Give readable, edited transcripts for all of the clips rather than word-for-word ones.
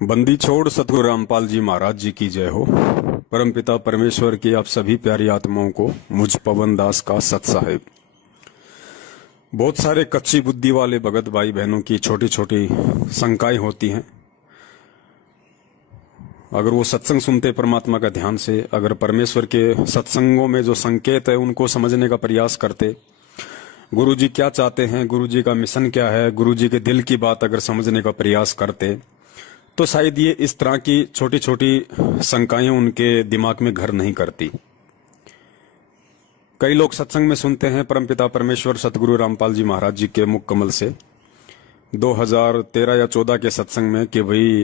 बंदी छोड़ सतगुरु रामपाल जी महाराज जी की जय हो। परमपिता परमेश्वर की आप सभी प्यारी आत्माओं को मुझ पवन दास का सत साहिब। बहुत सारे कच्ची बुद्धि वाले भगत भाई बहनों की छोटी छोटी शंकाएं होती हैं। अगर वो सत्संग सुनते परमात्मा का ध्यान से, अगर परमेश्वर के सत्संगों में जो संकेत है उनको समझने का प्रयास करते, गुरु जी क्या चाहते हैं, गुरु जी का मिशन क्या है, गुरु जी के दिल की बात अगर समझने का प्रयास करते, तो शायद ये इस तरह की छोटी छोटी शंकाएं उनके दिमाग में घर नहीं करती। कई लोग सत्संग में सुनते हैं परमपिता परमेश्वर सतगुरु रामपाल जी महाराज जी के मुख कमल से 2013 या 14 के सत्संग में कि भाई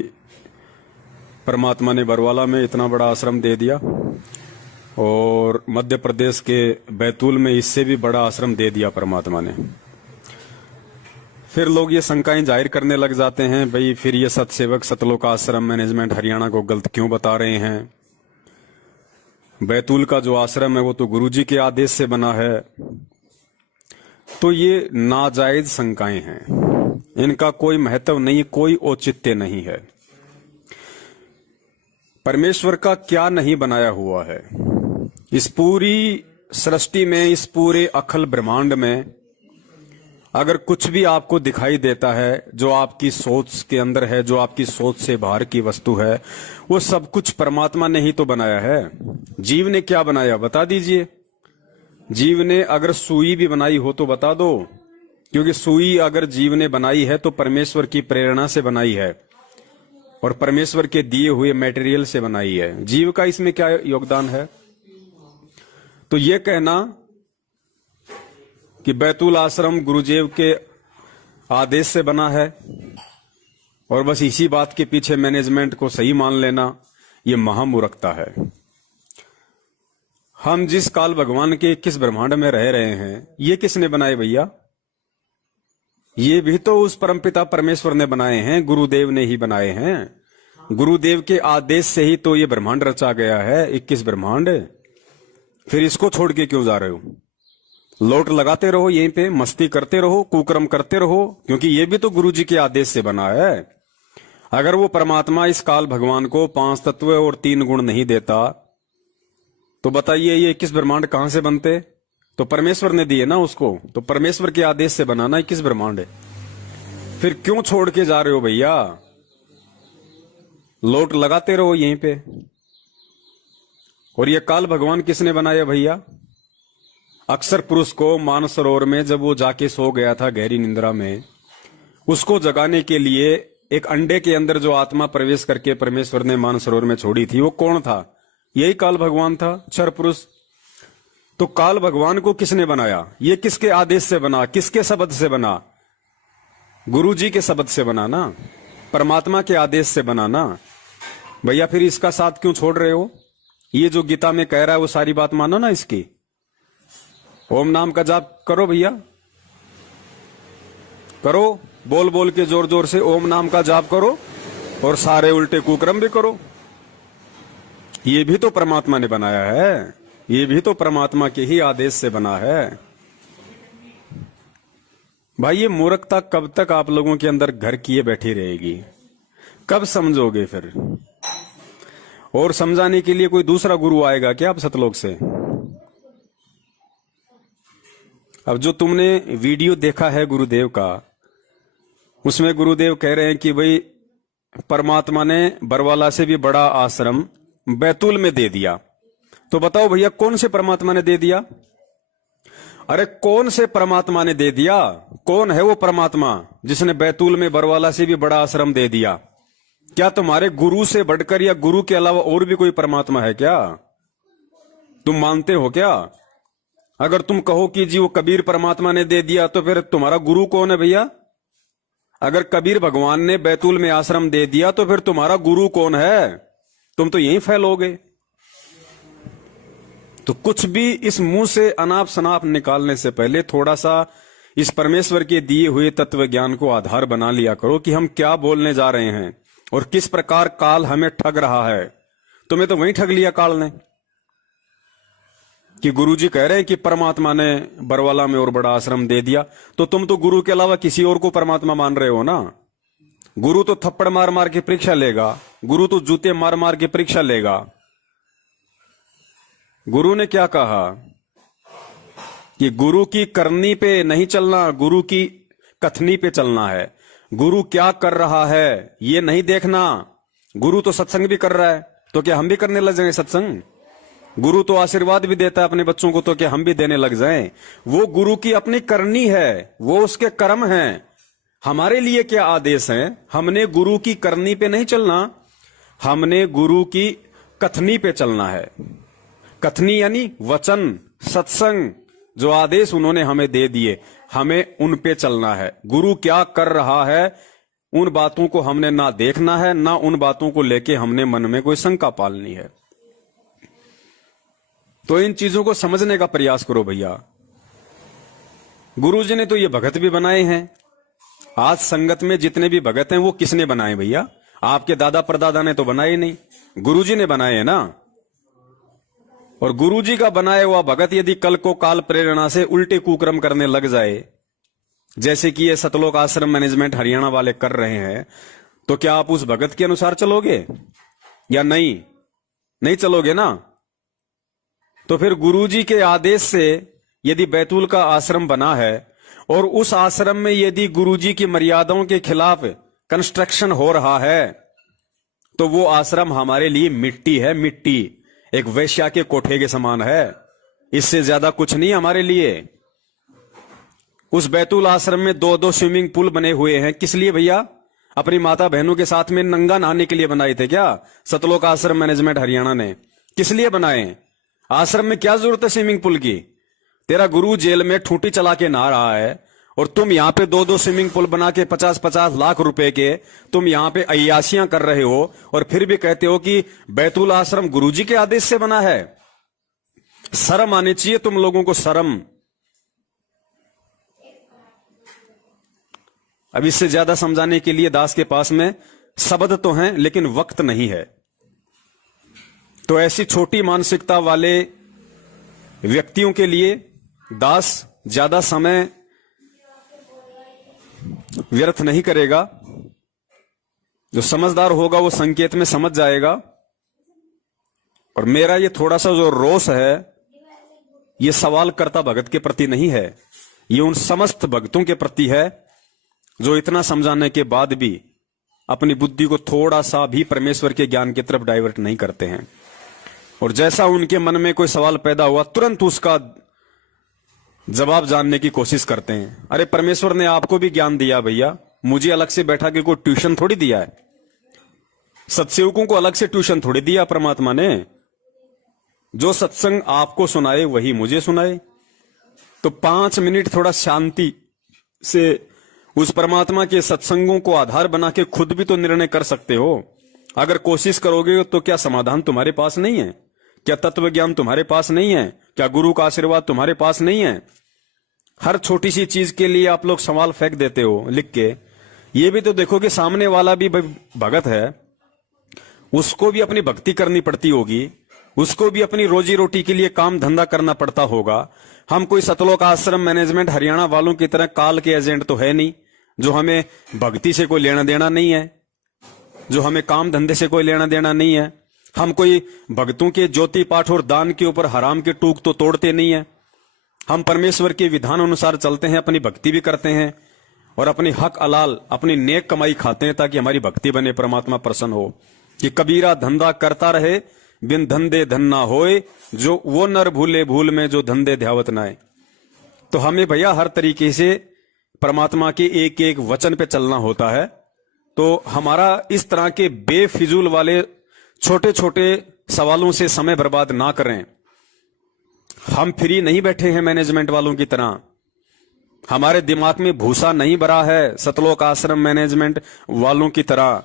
परमात्मा ने बरवाला में इतना बड़ा आश्रम दे दिया और मध्य प्रदेश के बैतूल में इससे भी बड़ा आश्रम दे दिया परमात्मा ने। फिर लोग ये शंकाएं जाहिर करने लग जाते हैं, भाई फिर ये सतसेवक सतलोक आश्रम मैनेजमेंट हरियाणा को गलत क्यों बता रहे हैं। बैतूल का जो आश्रम है वो तो गुरुजी के आदेश से बना है। तो ये नाजायज शंकाएं हैं, इनका कोई महत्व नहीं, कोई औचित्य नहीं है। परमेश्वर का क्या नहीं बनाया हुआ है इस पूरी सृष्टि में, इस पूरे अखिल ब्रह्मांड में। अगर कुछ भी आपको दिखाई देता है जो आपकी सोच के अंदर है, जो आपकी सोच से बाहर की वस्तु है, वो सब कुछ परमात्मा ने ही तो बनाया है। जीव ने क्या बनाया बता दीजिए। जीव ने अगर सुई भी बनाई हो तो बता दो, क्योंकि सुई अगर जीव ने बनाई है तो परमेश्वर की प्रेरणा से बनाई है और परमेश्वर के दिए हुए मटेरियल से बनाई है। जीव का इसमें क्या योगदान है। तो ये कहना कि बैतूल आश्रम गुरुदेव के आदेश से बना है और बस इसी बात के पीछे मैनेजमेंट को सही मान लेना, ये महामूर्खता है। हम जिस काल भगवान के किस ब्रह्मांड में रह रहे हैं, ये किसने बनाए भैया। ये भी तो उस परमपिता परमेश्वर ने बनाए हैं, गुरुदेव ने ही बनाए हैं। गुरुदेव के आदेश से ही तो ये ब्रह्मांड रचा गया है, 21 ब्रह्मांड। फिर इसको छोड़ के क्यों जा रहे हो। लोट लगाते रहो यहीं पे, मस्ती करते रहो, कुकर्म करते रहो, क्योंकि ये भी तो गुरु जी के आदेश से बना है। अगर वो परमात्मा इस काल भगवान को 5 तत्व और 3 गुण नहीं देता तो बताइए ये 21 ब्रह्मांड कहां से बनते। तो परमेश्वर ने दिए ना उसको, तो परमेश्वर के आदेश से बनाना 21 ब्रह्मांड है। फिर क्यों छोड़ के जा रहे हो भैया। लोट लगाते रहो यहीं पे। और ये काल भगवान किसने बनाया भैया। अक्सर पुरुष को मानसरोवर में जब वो जाके सो गया था गहरी निंद्रा में, उसको जगाने के लिए एक अंडे के अंदर जो आत्मा प्रवेश करके परमेश्वर ने मानसरोवर में छोड़ी थी, वो कौन था। यही काल भगवान था, क्षर पुरुष। तो काल भगवान को किसने बनाया। ये किसके आदेश से बना, किसके शब्द से बना। गुरु जी के शब्द से बना ना, परमात्मा के आदेश से बना ना भैया। फिर इसका साथ क्यों छोड़ रहे हो। ये जो गीता में कह रहा है वो सारी बात मानो ना इसकी। ओम नाम का जाप करो भैया, करो, बोल बोल के जोर जोर से ओम नाम का जाप करो और सारे उल्टे कुकर्म भी करो। ये भी तो परमात्मा ने बनाया है, ये भी तो परमात्मा के ही आदेश से बना है। भाई ये मूर्खता कब तक आप लोगों के अंदर घर किए बैठी रहेगी, कब समझोगे फिर। और समझाने के लिए कोई दूसरा गुरु आएगा क्या आप सतलोक से। अब जो तुमने वीडियो देखा है गुरुदेव का, उसमें गुरुदेव कह रहे हैं कि भाई परमात्मा ने बरवाला से भी बड़ा आश्रम बैतूल में दे दिया। तो बताओ भैया कौन से परमात्मा ने दे दिया। अरे कौन से परमात्मा ने दे दिया। कौन है वो परमात्मा जिसने बैतूल में बरवाला से भी बड़ा आश्रम दे दिया। क्या तुम्हारे गुरु से बढ़कर या गुरु के अलावा और भी कोई परमात्मा है क्या। तुम मानते हो क्या। अगर तुम कहो कि जी वो कबीर परमात्मा ने दे दिया, तो फिर तुम्हारा गुरु कौन है भैया। अगर कबीर भगवान ने बैतूल में आश्रम दे दिया तो फिर तुम्हारा गुरु कौन है। तुम तो यहीं फैलोगे। तो कुछ भी इस मुंह से अनाप शनाप निकालने से पहले थोड़ा सा इस परमेश्वर के दिए हुए तत्व ज्ञान को आधार बना लिया करो कि हम क्या बोलने जा रहे हैं और किस प्रकार काल हमें ठग रहा है। तुम्हें तो वहीं ठग लिया काल ने कि गुरुजी कह रहे हैं कि परमात्मा ने बरवाला में और बड़ा आश्रम दे दिया, तो तुम तो गुरु के अलावा किसी और को परमात्मा मान रहे हो ना। गुरु तो थप्पड़ मार मार के परीक्षा लेगा, गुरु तो जूते मार मार के परीक्षा लेगा। गुरु ने क्या कहा कि गुरु की करनी पे नहीं चलना, गुरु की कथनी पे चलना है। गुरु क्या कर रहा है ये नहीं देखना। गुरु तो सत्संग भी कर रहा है, तो क्या हम भी करने लग जाएंगे सत्संग? गुरु तो आशीर्वाद भी देता है अपने बच्चों को, तो क्या हम भी देने लग जाएं? वो गुरु की अपनी करनी है, वो उसके कर्म हैं। हमारे लिए क्या आदेश है? हमने गुरु की करनी पे नहीं चलना, हमने गुरु की कथनी पे चलना है। कथनी यानी वचन, सत्संग, जो आदेश उन्होंने हमें दे दिए, हमें उन पे चलना है। गुरु क्या कर रहा है उन बातों को हमने ना देखना है, ना उन बातों को लेके हमने मन में कोई शंका पालनी है। तो इन चीजों को समझने का प्रयास करो भैया। गुरु जी ने तो ये भगत भी बनाए हैं। आज संगत में जितने भी भगत हैं वो किसने बनाए भैया? आपके दादा परदादा ने तो बनाए नहीं, गुरु जी ने बनाए हैं ना। और गुरु जी का बनाया हुआ भगत यदि कल को काल प्रेरणा से उल्टे कुकर्म करने लग जाए, जैसे कि ये सतलोक आश्रम मैनेजमेंट हरियाणा वाले कर रहे हैं, तो क्या आप उस भगत के अनुसार चलोगे या नहीं? नहीं चलोगे ना। तो फिर गुरुजी के आदेश से यदि बैतूल का आश्रम बना है और उस आश्रम में यदि गुरुजी की मर्यादाओं के खिलाफ कंस्ट्रक्शन हो रहा है, तो वो आश्रम हमारे लिए मिट्टी है, मिट्टी, एक वेश्या के कोठे के समान है। इससे ज्यादा कुछ नहीं हमारे लिए। उस बैतूल आश्रम में 2-2 स्विमिंग पूल बने हुए हैं। किस लिए भैया? अपनी माता बहनों के साथ में नंगा नहाने के लिए बनाए थे क्या सतलोक आश्रम मैनेजमेंट हरियाणा ने? किस लिए बनाए? आश्रम में क्या जरूरत है स्विमिंग पूल की? तेरा गुरु जेल में ठूटी चला के नहा रहा है और तुम यहां पे 2-2 स्विमिंग पूल बना के 50-50 लाख रुपए के तुम यहां पे अय्यासियां कर रहे हो और फिर भी कहते हो कि बैतूल आश्रम गुरुजी के आदेश से बना है। शर्म आनी चाहिए तुम लोगों को, शर्म। अब इससे ज्यादा समझाने के लिए दास के पास में शब्द तो हैं लेकिन वक्त नहीं है। तो ऐसी छोटी मानसिकता वाले व्यक्तियों के लिए दास ज्यादा समय व्यर्थ नहीं करेगा। जो समझदार होगा वो संकेत में समझ जाएगा। और मेरा ये थोड़ा सा जो रोष है, ये सवाल करता भगत के प्रति नहीं है, ये उन समस्त भक्तों के प्रति है जो इतना समझाने के बाद भी अपनी बुद्धि को थोड़ा सा भी परमेश्वर के ज्ञान की तरफ डाइवर्ट नहीं करते हैं। और जैसा उनके मन में कोई सवाल पैदा हुआ तुरंत उसका जवाब जानने की कोशिश करते हैं। अरे परमेश्वर ने आपको भी ज्ञान दिया भैया, मुझे अलग से बैठा के कोई ट्यूशन थोड़ी दिया है। सत्सेवकों को अलग से ट्यूशन थोड़ी दिया परमात्मा ने। जो सत्संग आपको सुनाए वही मुझे सुनाए। तो 5 मिनट थोड़ा शांति से उस परमात्मा के सत्संगों को आधार बना के खुद भी तो निर्णय कर सकते हो। अगर कोशिश करोगे तो क्या समाधान तुम्हारे पास नहीं है? क्या तत्व ज्ञान तुम्हारे पास नहीं है? क्या गुरु का आशीर्वाद तुम्हारे पास नहीं है? हर छोटी सी चीज के लिए आप लोग सवाल फेंक देते हो लिख के। ये भी तो देखो कि सामने वाला भी भगत है, उसको भी अपनी भक्ति करनी पड़ती होगी, उसको भी अपनी रोजी रोटी के लिए काम धंधा करना पड़ता होगा। हम कोई सतलोक आश्रम मैनेजमेंट हरियाणा वालों की तरह काल के एजेंट तो है नहीं, जो हमें भक्ति से कोई लेना देना नहीं है, जो हमें काम धंधे से कोई लेना देना नहीं है। हम कोई भक्तों के ज्योति पाठ और दान के ऊपर हराम के टूक तो तोड़ते नहीं है। हम परमेश्वर के विधान अनुसार चलते हैं, अपनी भक्ति भी करते हैं और अपनी हक अलाल अपनी नेक कमाई खाते हैं ताकि हमारी भक्ति बने, परमात्मा प्रसन्न हो। कि कबीरा धंधा करता रहे बिन धंधे धन ना होए, जो वो नर भूले भूल में जो धंधे ध्यावत ना आए। तो हमें भैया हर तरीके से परमात्मा के एक एक वचन पे चलना होता है। तो हमारा इस तरह के बेफिजूल वाले छोटे छोटे सवालों से समय बर्बाद ना करें। हम फ्री नहीं बैठे हैं मैनेजमेंट वालों की तरह, हमारे दिमाग में भूसा नहीं भरा है सतलोक आश्रम मैनेजमेंट वालों की तरह।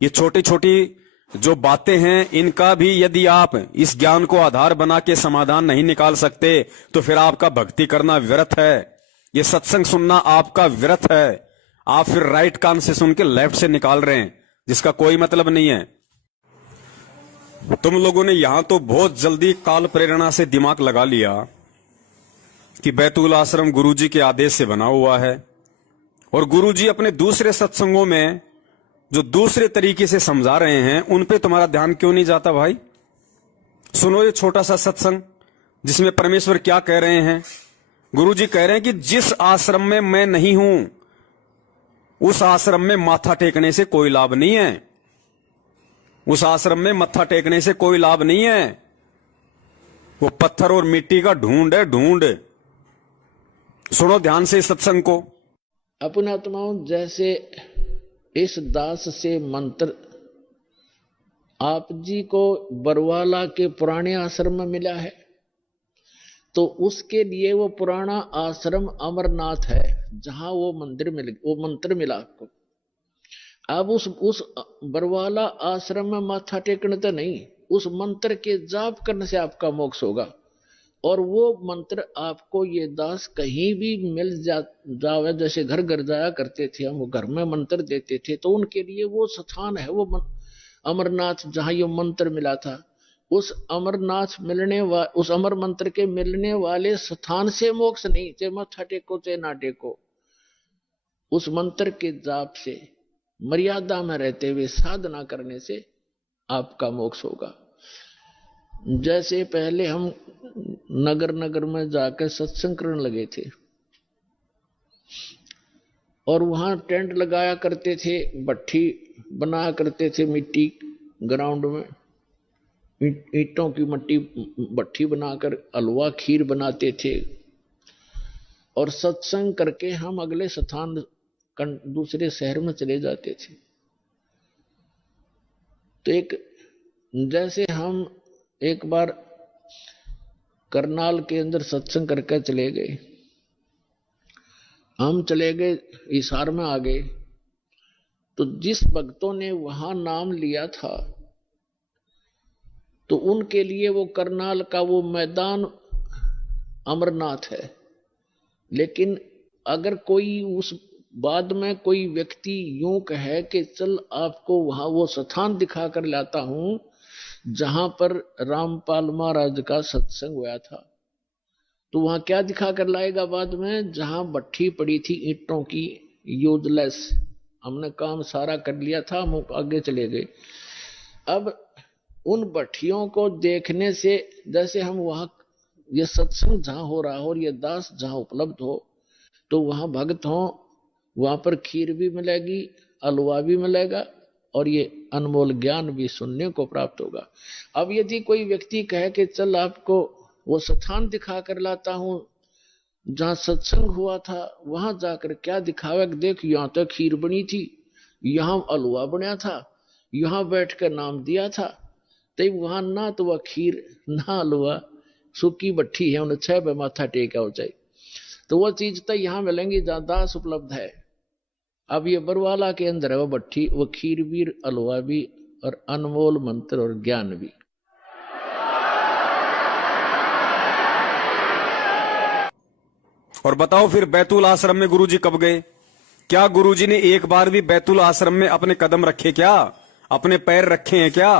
ये छोटी छोटी जो बातें हैं, इनका भी यदि आप इस ज्ञान को आधार बना के समाधान नहीं निकाल सकते तो फिर आपका भक्ति करना व्यर्थ है, ये सत्संग सुनना आपका व्यर्थ है। आप फिर राइट कान से सुन के लेफ्ट से निकाल रहे हैं, जिसका कोई मतलब नहीं है। तुम लोगों ने यहां तो बहुत जल्दी काल प्रेरणा से दिमाग लगा लिया कि बैतूल आश्रम गुरुजी के आदेश से बना हुआ है और गुरुजी अपने दूसरे सत्संगों में जो दूसरे तरीके से समझा रहे हैं उन पे तुम्हारा ध्यान क्यों नहीं जाता भाई? सुनो ये छोटा सा सत्संग जिसमें परमेश्वर क्या कह रहे हैं। गुरुजी कह रहे हैं कि जिस आश्रम में मैं नहीं हूं उस आश्रम में माथा टेकने से कोई लाभ नहीं है। उस आश्रम में मत्था टेकने से कोई लाभ नहीं है। वो पत्थर और मिट्टी का ढूंढ है, ढूंढ। सुनो ध्यान से इस सत्संग को। अपन आत्माओं, जैसे इस दास से मंत्र आप जी को बरवाला के पुराने आश्रम में मिला है, तो उसके लिए वो पुराना आश्रम अमरनाथ है जहां वो मंत्र मिला आपको। अब उस बरवाला आश्रम में माथा टेकने तो नहीं, उस मंत्र के जाप करने से आपका मोक्ष होगा। और वो मंत्र आपको ये दास कहीं भी मिल जावे, जैसे घर घर जाया करते थे हम, वो घर में मंत्र देते थे, तो उनके लिए वो स्थान है वो अमरनाथ जहां ये मंत्र मिला था। उस उस अमर मंत्र के मिलने वाले स्थान से मोक्ष नहीं, चाहे माथा टेको चाहे ना टेको, उस मंत्र के जाप से मर्यादा में रहते हुए साधना करने से आपका मोक्ष होगा। जैसे पहले हम नगर नगर में जाकर सत्संग करने लगे थे और वहां टेंट लगाया करते थे, भट्ठी बनाया करते थे मिट्टी ग्राउंड में, ईंटों की मट्टी भट्ठी बनाकर हलवा खीर बनाते थे और सत्संग करके हम अगले स्थान दूसरे शहर में चले जाते थे। तो जैसे हम एक बार करनाल के अंदर सत्संग करके चले गए, हम चले गए हिसार में आ गए, तो जिस भक्तों ने वहां नाम लिया था तो उनके लिए वो करनाल का वो मैदान अमरनाथ है। लेकिन अगर कोई उस बाद में कोई व्यक्ति यूं कहे कि चल आपको वहां वो स्थान दिखा कर लाता हूं जहां पर रामपाल महाराज का सत्संग हुआ था, तो वहां क्या दिखा कर लाएगा बाद में? जहां भट्ठी पड़ी थी ईंटों की, यूजलेस, हमने काम सारा कर लिया था, हम आगे चले गए। अब उन भट्टियों को देखने से, जैसे हम वहां ये सत्संग जहां हो रहा हो और ये दास जहां उपलब्ध हो, तो वहां भक्त हो, वहां पर खीर भी मिलेगी, हलवा भी मिलेगा और ये अनमोल ज्ञान भी सुनने को प्राप्त होगा। अब यदि कोई व्यक्ति कहे कि चल आपको वो स्थान दिखा कर लाता हूं जहां सत्संग हुआ था, वहां जाकर क्या दिखावे, देख यहां तो खीर बनी थी, यहां हलवा बना था, यहां बैठ कर नाम दिया था, तो वहां ना तो वह खीर ना हलवा, सूखी भट्ठी है, उन्हें 6 पे माथा टेका हो जाए। तो वो चीज तो यहां मिलेंगी जहां दास उपलब्ध है। अब ये बरवाला के अंदर है वो भट्ठी, वो खीर भी, हलवा भी और अनमोल मंत्र और ज्ञान भी। और बताओ फिर बैतूल आश्रम में गुरुजी कब गए? क्या गुरुजी ने एक बार भी बैतूल आश्रम में अपने कदम रखे क्या? अपने पैर रखे हैं क्या?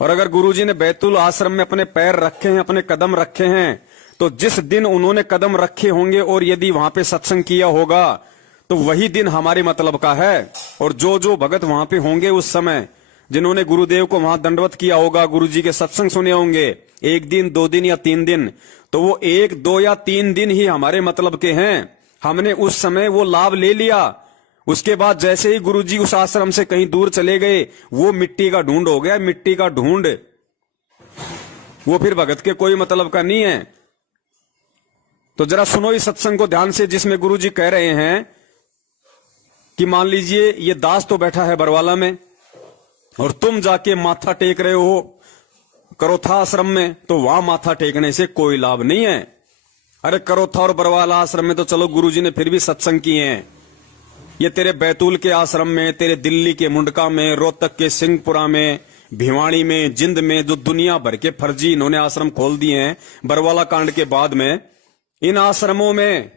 और अगर गुरुजी ने बैतूल आश्रम में अपने पैर रखे हैं, अपने कदम रखे हैं, तो जिस दिन उन्होंने कदम रखे होंगे और यदि वहां पे सत्संग किया होगा तो वही दिन हमारे मतलब का है। और जो जो भगत वहां पे होंगे उस समय, जिन्होंने गुरुदेव को वहां दंडवत किया होगा, गुरुजी के सत्संग सुने होंगे 1 दिन 2 दिन या 3 दिन, तो वो 1 2 या 3 दिन ही हमारे मतलब के हैं। हमने उस समय वो लाभ ले लिया। उसके बाद जैसे ही गुरुजी उस आश्रम से कहीं दूर चले गए, वो मिट्टी का ढूंढ हो गया, मिट्टी का ढूंढ। वो फिर भगत के कोई मतलब का नहीं है। तो जरा सुनो इस सत्संग को ध्यान से, जिसमें गुरुजी कह रहे हैं कि मान लीजिए ये दास तो बैठा है बरवाला में और तुम जाके माथा टेक रहे हो करोथा आश्रम में, तो वहां माथा टेकने से कोई लाभ नहीं है। अरे करोथा और बरवाला आश्रम में तो चलो गुरुजी ने फिर भी सत्संग किए हैं। ये तेरे बैतूल के आश्रम में, तेरे दिल्ली के मुंडका में, रोहतक के सिंहपुरा में, भिवाड़ी में, जिंद में, जो दुनिया भर के फर्जी इन्होंने आश्रम खोल दिए हैं बरवाला कांड के बाद में, इन आश्रमों में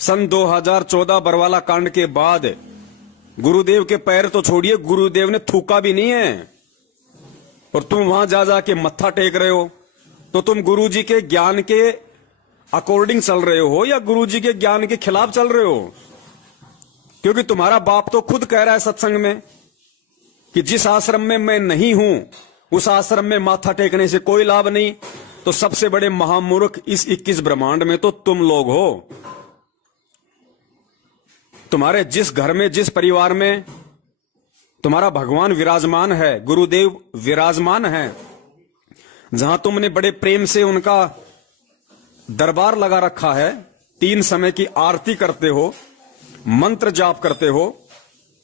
सन 2014 बरवाला कांड के बाद गुरुदेव के पैर तो छोड़िए, गुरुदेव ने थूका भी नहीं है। और तुम वहां जा जाके मत्था टेक रहे हो, तो तुम गुरुजी के ज्ञान के अकॉर्डिंग चल रहे हो या गुरुजी के ज्ञान के खिलाफ चल रहे हो? क्योंकि तुम्हारा बाप तो खुद कह रहा है सत्संग में कि जिस आश्रम में मैं नहीं हूं उस आश्रम में माथा टेकने से कोई लाभ नहीं। तो सबसे बड़े महामूर्ख इस 21 ब्रह्मांड में तो तुम लोग हो। तुम्हारे जिस घर में, जिस परिवार में तुम्हारा भगवान विराजमान है, गुरुदेव विराजमान है, जहां तुमने बड़े प्रेम से उनका दरबार लगा रखा है, 3 समय की आरती करते हो, मंत्र जाप करते हो,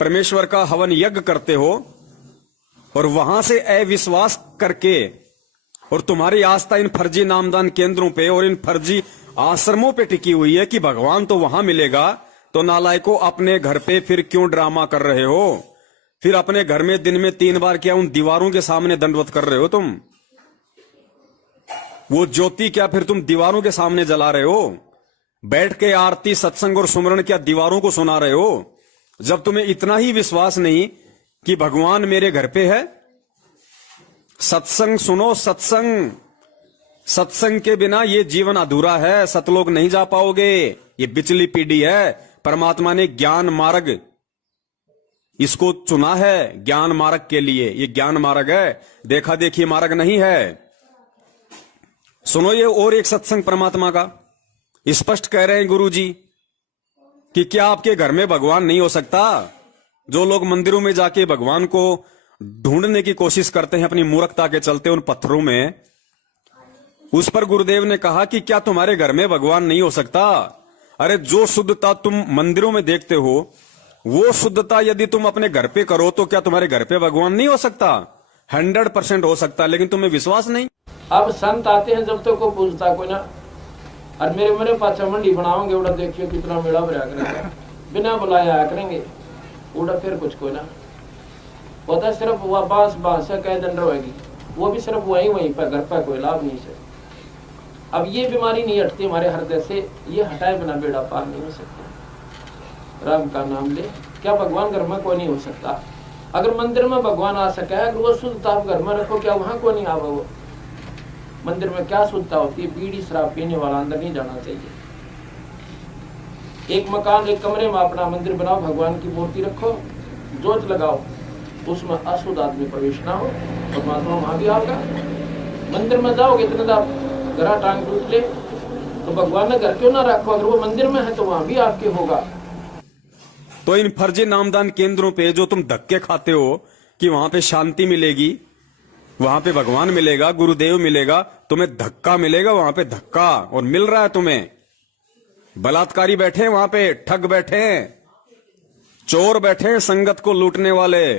परमेश्वर का हवन यज्ञ करते हो, और वहां से अविश्वास करके और तुम्हारी आस्था इन फर्जी नामदान केंद्रों पे और इन फर्जी आश्रमों पे टिकी हुई है कि भगवान तो वहां मिलेगा। तो नालायकों, अपने घर पे फिर क्यों ड्रामा कर रहे हो? फिर अपने घर में दिन में 3 बार क्या उन दीवारों के सामने दंडवत कर रहे हो तुम? वो ज्योति क्या फिर तुम दीवारों के सामने जला रहे हो? बैठ के आरती, सत्संग और सुमरण क्या दीवारों को सुना रहे हो? जब तुम्हें इतना ही विश्वास नहीं कि भगवान मेरे घर पे है, सत्संग सुनो। सत्संग, सत्संग के बिना ये जीवन अधूरा है, सतलोक नहीं जा पाओगे। ये बिचली पीढ़ी है। परमात्मा ने ज्ञान मार्ग इसको चुना है ज्ञान मार्ग के लिए। ये ज्ञान मार्ग है, देखा देखी मार्ग नहीं है। सुनो ये और एक सत्संग परमात्मा का स्पष्ट कह रहे हैं गुरुजी कि क्या आपके घर में भगवान नहीं हो सकता? जो लोग मंदिरों में जाके भगवान को ढूंढने की कोशिश करते हैं अपनी मूर्खता के चलते उन पत्थरों में, उस पर गुरुदेव ने कहा कि क्या तुम्हारे घर में भगवान नहीं हो सकता? अरे जो शुद्धता तुम मंदिरों में देखते हो वो शुद्धता यदि तुम अपने घर पे करो तो क्या तुम्हारे घर पे भगवान नहीं हो सकता? 100% हो सकता, लेकिन तुम्हें विश्वास नहीं। अब संत आते हैं जब तक को पूछता कोई ना, और मेरे पाछा मंडी बनाओगे उड़ा, देखियो कितना मेला भरा करेंगे, बिना बुलाया आया करेंगे उड़ा, फिर कुछ कोई ना होता, सिर्फ वह बांस से कह दंड रहेगी, वो भी सिर्फ वहीं पर घर पर, कोई लाभ नहीं से। अब ये बीमारी नहीं हटती हमारे हृदय से, ये हटाए बिना बेड़ा पार नहीं हो सकता। राम का नाम ले, क्या भगवान घर में कोई नहीं हो सकता? अगर मंदिर में भगवान आ सका है, अगर वो शुद्धता आप घर में रखो, क्या वहां कोई नहीं आवा? वो मंदिर में क्या शुद्धता होती है? बीड़ी शराब पीने वाला अंदर नहीं जाना चाहिए। एक मकान, एक कमरे में अपना मंदिर बनाओ, भगवान की मूर्ति रखो, जोत लगाओ, उसमें अशुद्ध आदमी प्रवेश ना हो, परमात्मा वहां भी आएगा। मंदिर में जाओगे इतना घरा टांग टूट ले, तो भगवान ने घर क्यों ना रखो? अगर वो मंदिर में है तो वहां भी आपके होगा। तो इन फर्जी नामदान केंद्रों पे जो तुम धक्के खाते हो कि वहां पे शांति मिलेगी, वहां पे भगवान मिलेगा, गुरुदेव मिलेगा, तुम्हें धक्का मिलेगा वहां पे, धक्का। और मिल रहा है तुम्हें। बलात्कारी बैठे वहां पे, ठग बैठे, चोर बैठे, संगत को लूटने वाले,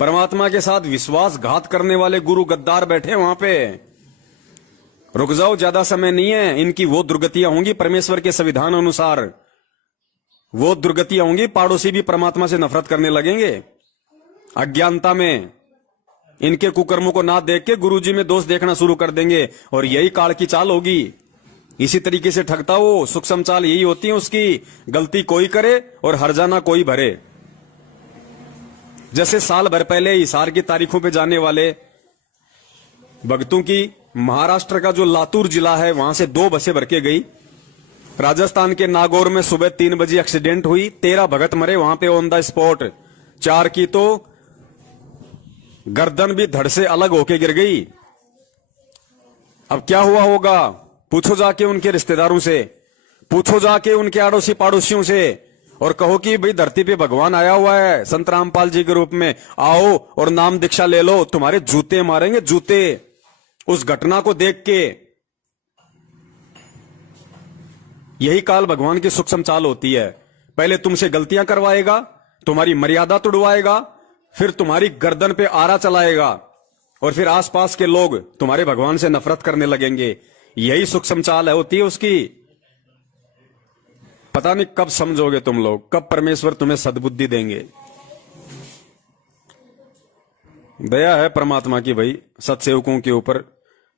परमात्मा के साथ विश्वासघात करने वाले गुरु गद्दार बैठे वहां पे। रुक जाओ, ज्यादा समय नहीं है। इनकी वो दुर्गतियां होंगी परमेश्वर के संविधान अनुसार, वो दुर्गतियां होंगी, पड़ोसी भी परमात्मा से नफरत करने लगेंगे। अज्ञानता में इनके कुकर्मों को ना देख के गुरुजी में दोष देखना शुरू कर देंगे, और यही काल की चाल होगी। इसी तरीके से ठगता वो, सूक्ष्म चाल यही होती है उसकी। गलती कोई करे और हर्जाना कोई भरे। जैसे साल भर पहले हिसार की तारीखों पे जाने वाले भक्तों की महाराष्ट्र का जो लातूर जिला है वहां से 2 बसें भर के गई। राजस्थान के नागौर में सुबह 3 बजे एक्सीडेंट हुई, 13 भगत मरे वहां पे ऑन द स्पॉट। 4 की तो गर्दन भी धड़ से अलग होके गिर गई। अब क्या हुआ होगा? पूछो जाके उनके रिश्तेदारों से, पूछो जाके उनके आड़ोसी पाड़ोसियों से, और कहो कि भाई धरती पे भगवान आया हुआ है संत रामपाल जी के रूप में, आओ और नाम दीक्षा ले लो। तुम्हारे जूते मारेंगे, जूते, उस घटना को देख के। यही काल भगवान की सूक्ष्म चाल होती है। पहले तुमसे गलतियां करवाएगा, तुम्हारी मर्यादा तुड़वाएगा, फिर तुम्हारी गर्दन पे आरा चलाएगा, और फिर आसपास के लोग तुम्हारे भगवान से नफरत करने लगेंगे। यही सूक्ष्म चाल होती है उसकी। पता नहीं कब समझोगे तुम लोग, कब परमेश्वर तुम्हें सद्बुद्धि देंगे। दया है परमात्मा की भाई सत्सेवकों के ऊपर।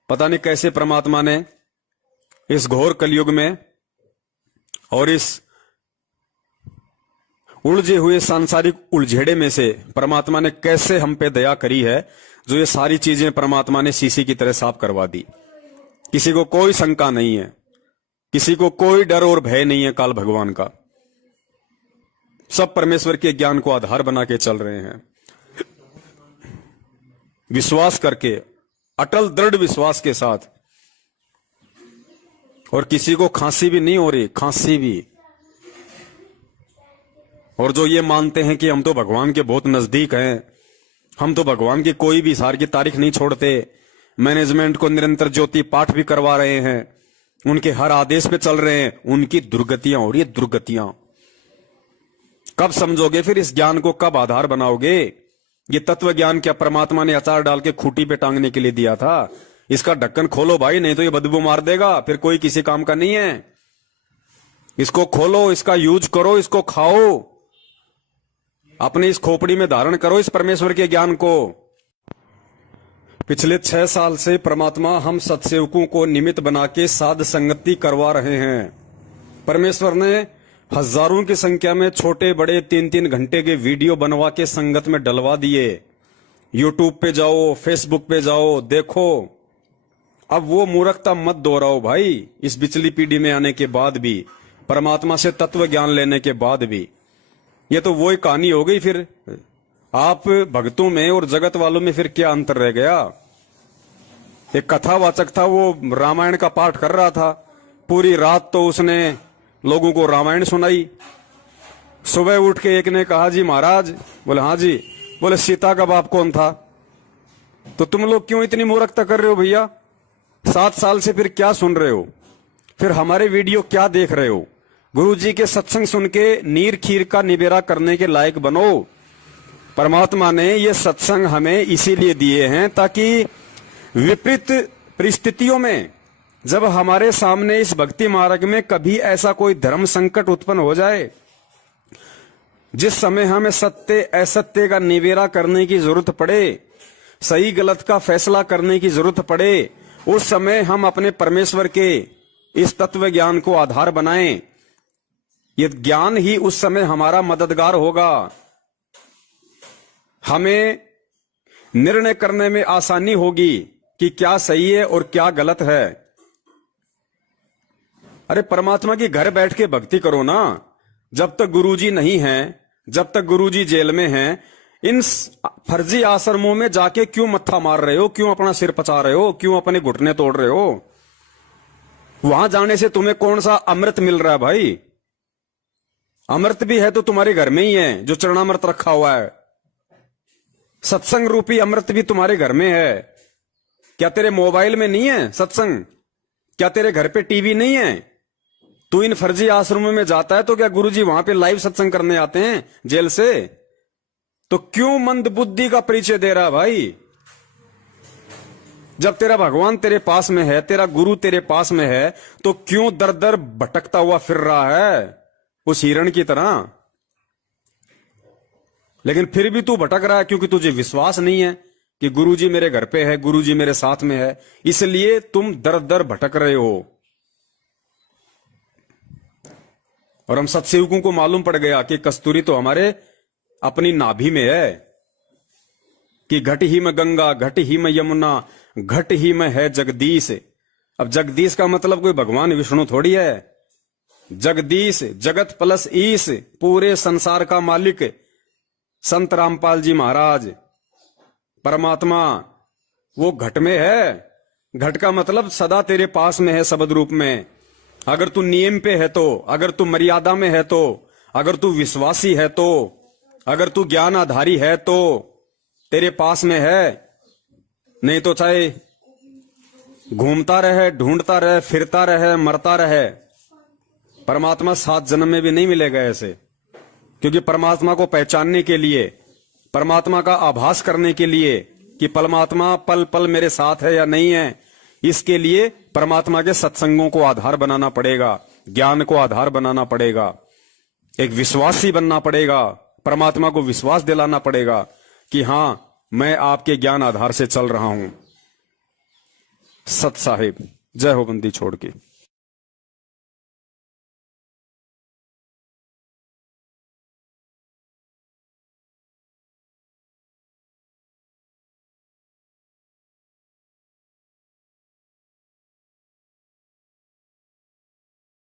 पता नहीं कैसे परमात्मा ने इस घोर कलयुग में और इस उलझे हुए सांसारिक उलझेड़े में से परमात्मा ने कैसे हम पे दया करी है, जो ये सारी चीजें परमात्मा ने शीशी की तरह साफ करवा दी। किसी को कोई शंका नहीं है, किसी को कोई डर और भय नहीं है काल भगवान का। सब परमेश्वर के ज्ञान को आधार बना के चल रहे हैं, विश्वास करके, अटल दृढ़ विश्वास के साथ। और किसी को खांसी भी नहीं हो रही, खांसी भी। और जो ये मानते हैं कि हम तो भगवान के बहुत नजदीक हैं, हम तो भगवान की कोई भी सार की तारीख नहीं छोड़ते, मैनेजमेंट को निरंतर ज्योति पाठ भी करवा रहे हैं, उनके हर आदेश पे चल रहे हैं, उनकी दुर्गतियां हो रही है, दुर्गतियां। कब समझोगे फिर इस ज्ञान को, कब आधार बनाओगे? ये तत्व ज्ञान क्या परमात्मा ने अचार डाल के खूंटी पे टांगने के लिए दिया था? इसका ढक्कन खोलो भाई, नहीं तो ये बदबू मार देगा, फिर कोई किसी काम का नहीं है। इसको खोलो, इसका यूज करो, इसको खाओ, अपनी इस खोपड़ी में धारण करो इस परमेश्वर के ज्ञान को। पिछले 6 साल से परमात्मा हम सत्सेवकों को निमित्त बना के साध संगति करवा रहे हैं। परमेश्वर ने हजारों की संख्या में छोटे बड़े 3-3 घंटे के वीडियो बनवा के संगत में डलवा दिए। यूट्यूब पे जाओ, फेसबुक पे जाओ, देखो। अब वो मूर्खता मत दोहराओ भाई, इस बिचली पीढ़ी में आने के बाद भी, परमात्मा से तत्व ज्ञान लेने के बाद भी। ये तो वही कहानी हो गई फिर। आप भक्तों में और जगत वालों में फिर क्या अंतर रह गया? एक कथावाचक था, वो रामायण का पाठ कर रहा था, पूरी रात तो उसने लोगों को रामायण सुनाई। सुबह उठ के एक ने कहा, जी महाराज। बोले हाँ जी। बोले सीता का बाप कौन था? तो तुम लोग क्यों इतनी मूर्खता कर रहे हो भैया? 7 साल से फिर क्या सुन रहे हो? फिर हमारे वीडियो क्या देख रहे हो? गुरु जी के सत्संग सुन के नीर खीर का निबेरा करने के लायक बनो। परमात्मा ने ये सत्संग हमें इसीलिए दिए हैं ताकि विपरीत परिस्थितियों में, जब हमारे सामने इस भक्ति मार्ग में कभी ऐसा कोई धर्म संकट उत्पन्न हो जाए, जिस समय हमें सत्य असत्य का निबेरा करने की जरूरत पड़े, सही गलत का फैसला करने की जरूरत पड़े, उस समय हम अपने परमेश्वर के इस तत्व ज्ञान को आधार बनाएं। ये ज्ञान ही उस समय हमारा मददगार होगा। हमें निर्णय करने में आसानी होगी कि क्या सही है और क्या गलत है। अरे परमात्मा की घर बैठ के भक्ति करो ना। जब तक गुरुजी नहीं हैं, जब तक गुरुजी जेल में हैं, इन फर्जी आश्रमों में जाके क्यों मत्था मार रहे हो? क्यों अपना सिर पचा रहे हो? क्यों अपने घुटने तोड़ रहे हो? वहां जाने से तुम्हें कौन सा अमृत मिल रहा है भाई? अमृत भी है तो तुम्हारे घर में ही है, जो चरणामृत रखा हुआ है। सत्संग रूपी अमृत भी तुम्हारे घर में है। क्या तेरे मोबाइल में नहीं है सत्संग? क्या तेरे घर पे टीवी नहीं है? तू इन फर्जी आश्रमों में जाता है तो क्या गुरुजी वहां पे लाइव सत्संग करने आते हैं जेल से? तो क्यों मंद बुद्धि का परिचय दे रहा भाई? जब तेरा भगवान तेरे पास में है, तेरा गुरु तेरे पास में है, तो क्यों दर दर भटकता हुआ फिर रहा है उस हिरण की तरह? लेकिन फिर भी तू भटक रहा है क्योंकि तुझे विश्वास नहीं है कि गुरुजी मेरे घर पे है, गुरुजी मेरे साथ में है, इसलिए तुम दर दर भटक रहे हो। और हम सत्सेवकों को मालूम पड़ गया कि कस्तूरी तो हमारे अपनी नाभि में है, कि घट ही में गंगा, घट ही में यमुना, घट ही में है जगदीश। अब जगदीश का मतलब कोई भगवान विष्णु थोड़ी है। जगदीश जगत प्लस ईश, पूरे संसार का मालिक संत रामपाल जी महाराज परमात्मा, वो घट में है। घट का मतलब सदा तेरे पास में है शब्द रूप में। अगर तू नियम पे है तो, अगर तू मर्यादा में है तो, अगर तू विश्वासी है तो, अगर तू ज्ञान आधारी है तो तेरे पास में है। नहीं तो चाहे घूमता रहे, ढूंढता रहे, फिरता रहे, मरता रहे, परमात्मा 7 जन्म में भी नहीं मिलेगा ऐसे। क्योंकि परमात्मा को पहचानने के लिए, परमात्मा का आभास करने के लिए कि परमात्मा पल पल मेरे साथ है या नहीं है, इसके लिए परमात्मा के सत्संगों को आधार बनाना पड़ेगा, ज्ञान को आधार बनाना पड़ेगा, एक विश्वासी बनना पड़ेगा, परमात्मा को विश्वास दिलाना पड़ेगा कि हां मैं आपके ज्ञान आधार से चल रहा हूं। सत साहिब, जय हो बंदी छोड़ के।